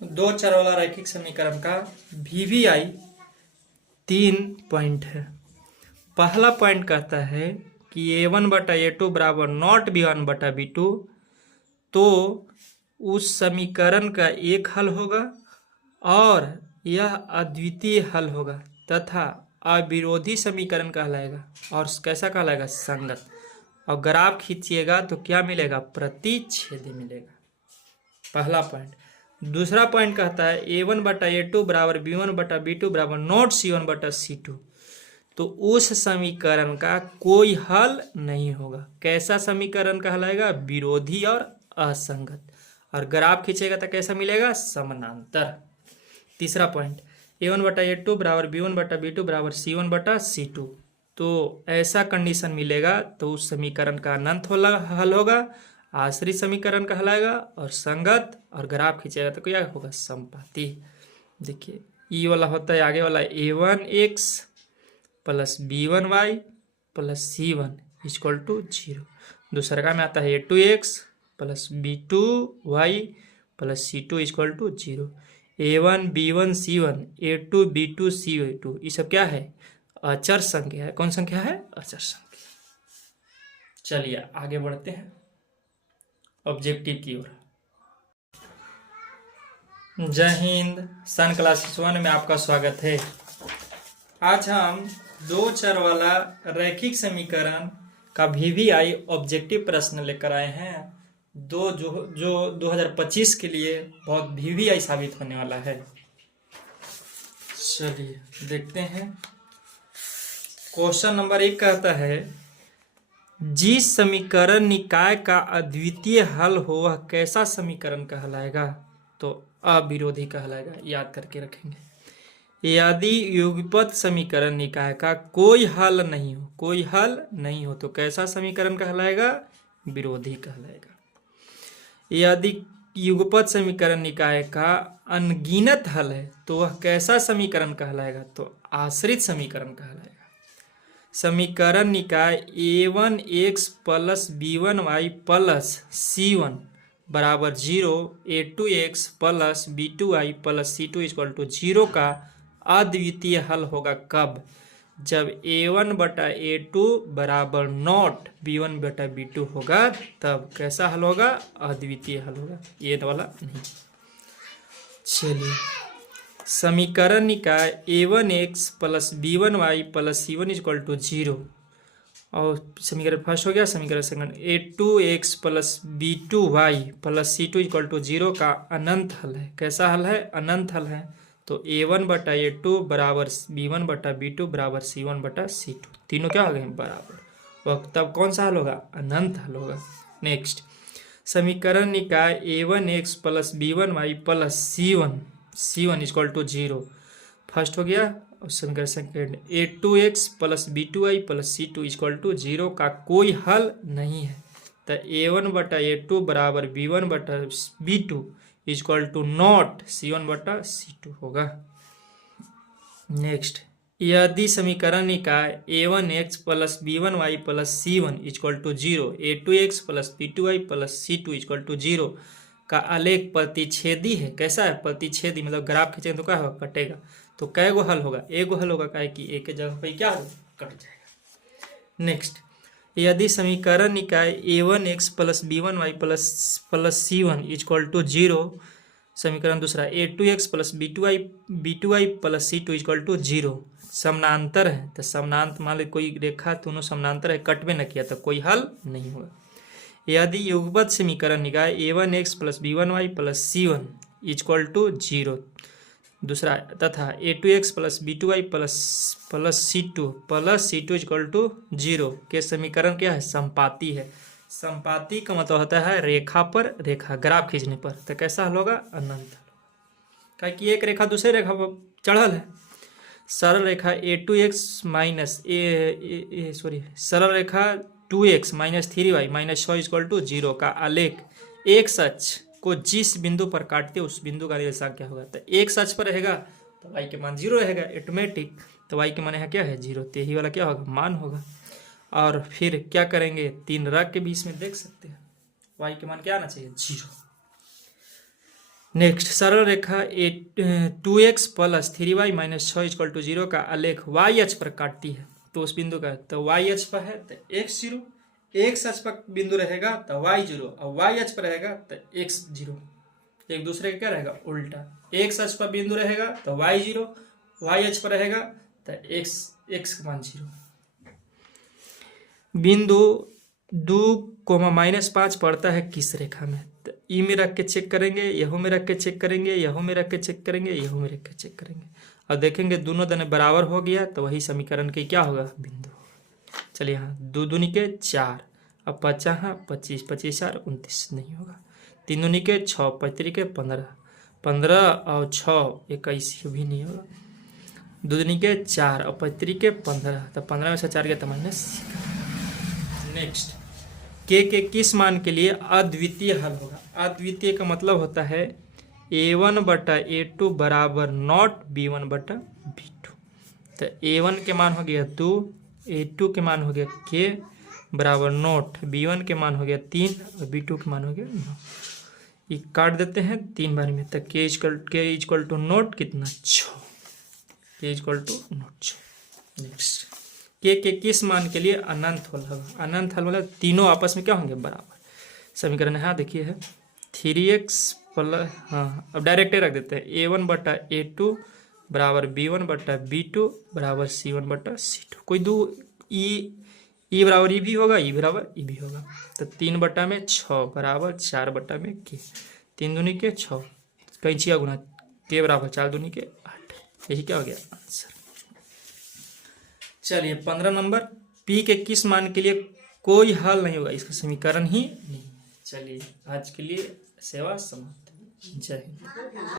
दो चर वाला रैखिक समीकरण का VVI 3 पॉइंट है। पहला पॉइंट कहता है कि A1/A2 बराबर नॉट B1/B2, तो उस समीकरण का एक हल होगा और यह अद्वितीय हल होगा तथा अविरोधी समीकरण कहलाएगा। और कैसा कहलाएगा? संगत। और ग्राफ खींचिएगा तो क्या मिलेगा? प्रतिच्छेदी मिलेगा। पहला पॉइंट। दूसरा पॉइंट कहता है A1/A2 बराबर B1/B2 बराबर नॉट C1/C2, तो उस समीकरण का कोई हल नहीं होगा। कैसा समीकरण कहलाएगा? विरोधी और असंगत। और ग्राफ खींचेगा तो कैसा मिलेगा? समानांतर। तीसरा पॉइंट A1/A2 बराबर B1/B2 बराबर C1/C2, तो ऐसा कंडीशन मिलेगा तो उस समीकरण का अनंत हल होगा, आश्रित समीकरण कहलाएगा और संगत। और ग्राफ खींचेगा तो क्या होगा? समपाती। देखिए ई वाला होता है आगे वाला A1x plus B1y plus C1 equal to 0। दूसरा में आता है A2x plus B2y plus C2 equal to 0। A1 B1 C1 A2 B2 C2 ये सब क्या है? अचर संख्या है। कौन संख्या है? अचर संख्या। चलिए आगे बढ़ते हैं ऑब्जेक्टिव की ओर। जय हिंद। सन क्लासेस 1 में आपका स्वागत है। आज हम दो चर वाला रैखिक समीकरण का VVI ऑब्जेक्टिव प्रश्न लेकर आए हैं, जो 2025 के लिए बहुत VVI साबित होने वाला है। चलिए देखते हैं। क्वेश्चन नंबर 1 कहता है जिस समीकरण निकाय का अद्वितीय हल हो वह कैसा समीकरण कहलाएगा? तो अविरोधी कहलाएगा। याद करके रखेंगे। यदि युगपत समीकरण निकाय का कोई हल नहीं हो तो कैसा समीकरण कहलाएगा? विरोधी कहलाएगा। यदि युगपत समीकरण निकाय का अनगिनत हल है तो वह कैसा समीकरण कहलाएगा? तो आश्रित समीकरण कहलाएगा। समीकरण निकाय A1x plus B1y plus C1 बराबर 0, A2x plus B2y plus C2 equal to 0 का अद्वितीय हल होगा कब? जब A1/A2 बराबर नॉट B1/B2 होगा, तब कैसा हल होगा? अद्वितीय हल होगा। ये वाला नहीं। चलिए समीकरण निकाय A1x plus B1y plus C1 equal to 0, और समीकरण फर्स्ट हो गया। समीकरण second A2x plus B2y plus C2 equal to 0 का अनंत हल है। कैसा हल है? अनंत हल है। तो A1/A2 बराबर B1/B2 बराबर C1/C2, तीनों क्या हो गए? बराबर। वह तब कौन सा हल होगा? अनंत हल होगा। नेक्स्ट समीकरण निकाय A1x plus B1y plus C1 equal to 0 first हो गया। और समीकरण second A2x plus B2y plus C2 equal to 0 का कोई हल नहीं है। तो A1/A2 बराबर B1/B2 equal to not C1/C2 होगा। नेक्स्ट यदि समीकरण निकाय A1x plus B1y plus C1 equal to 0, A2x plus B2y plus C2 equal to 0 का आलेख प्रतिच्छेदी है। कैसा है? प्रतिच्छेदी, मतलब ग्राफ खींचेंगे तो क्या होगा? कटेगा। तो कै गो हल होगा? एक गो हल होगा। क्या है कि एक जगह पे क्या होगा? कट जाएगा। नेक्स्ट यदि समीकरण निकाय A1x plus B1y plus C1 equal to 0, समीकरण दूसरा A2x plus B2y plus C2 equal to 0 समानांतर है। तो समानांतर मान लो कोई रेखा दोनों समानांतर है, कटवे न किया तो कोई हल नहीं होगा। यदि युगपत समीकरण निकाय A1x plus B1y plus C1 equal to 0 दूसरा तथा A2x plus B2y plus C2 equal to 0 के समीकरण क्या है? संपाती है। संपाती का मतलब होता है रेखा पर रेखा, ग्राफ खींचने पर। तो कैसा हल होगा? अनंत। क्या कि एक रेखा दूसरे रेखा पर चढ़ल है। सरल रेखा A2x माइनस सरल रेखा 2x minus 3y minus 6 equal to 0 का आलेख एक अक्ष को जिस बिंदु पर काटते उस बिंदु का निर्देशांक क्या होगा? तो एक अक्ष पर रहेगा तो y के मान 0 रहेगा ऑटोमेटिक। तो y के मान यहाँ क्या है? 0। तो यही वाला क्या होगा? मान होगा। और फिर क्या करेंगे? 3 रग के बीच में देख सकते हैं y के मान क्या आना चाहिए? 0। नेक्स्ट, सरल रेखा 2x plus 3y minus 6 equal to 0 का आलेख y अक्ष पर काटती है। तो उस बिंदु का तो y अक्ष पर है तो x0, x अक्ष पर बिंदु रहेगा तो y0 और y अक्ष पर रहेगा तो x0। एक दूसरे का क्या रहेगा उल्टा, x अक्ष पर बिंदु रहेगा तो y0, y अक्ष पर रहेगा तो x का मान 0। बिंदु 2,-5 पड़ता है किस रेखा में? तो ई में रख के चेक करेंगे, यहू में रख के चेक करेंगे, यहू में रख के चेक करेंगे, यहू में रख के चेक करेंगे और देखेंगे दोनों दोनों बराबर हो गया तो वही समीकरण के क्या होगा बिंदु होगा। चलिए यहाँ 2 दूनी के 4 अब 5 25, 25 4 29 नहीं होगा। 3 दूनी के 6 5 3 के 15, 15 और 6 21 भी नहीं होगा। 2 दूनी के 4 और 5 3 के 15 तो 15 में से 4 गया तो माइनस। नेक्स्ट, के किस मान के लिए अद्वितीय हल होगा? अद्वितीय का मतलब होता है a1 बटा a2 बराबर नॉट b1 बटा b2। तो a1 के मान हो गया 2, a2 के मान हो गया k बराबर नॉट, b1 के मान हो गया 3 और b2 के मान हो गया 9। ये काट देते हैं 3 बार में तो k इक्वल टू नॉट कितना 6, k equal to not 6। Next, के किस मान के लिए अनंत हल होगा? अनंत हल मतलब तीनों आपस में क्या होंगे बराबर। समीकरण है देखिए है 3x प्लस, हाँ अब डायरेक्ट रख देते हैं a1 बटा a2 बराबर b1 बटा b2 बराबर c1 बटा c2। कोई दो ई बराबर ई भी होगा, ई बराबर ई भी होगा। तो 3 बटा में 6 बराबर 4 बटा में के, 3 दूनी के 6 कैंचिया गुना के बराबर 4 दूनी के 8। यही क्या हो गया आंसर। चलिए 15 नंबर, पी के किस मान के लिए कोई हल नहीं होगा, इसका समीकरण ही नहीं। चलिए आज के लिए सेवा समाप्त। जय हिंद।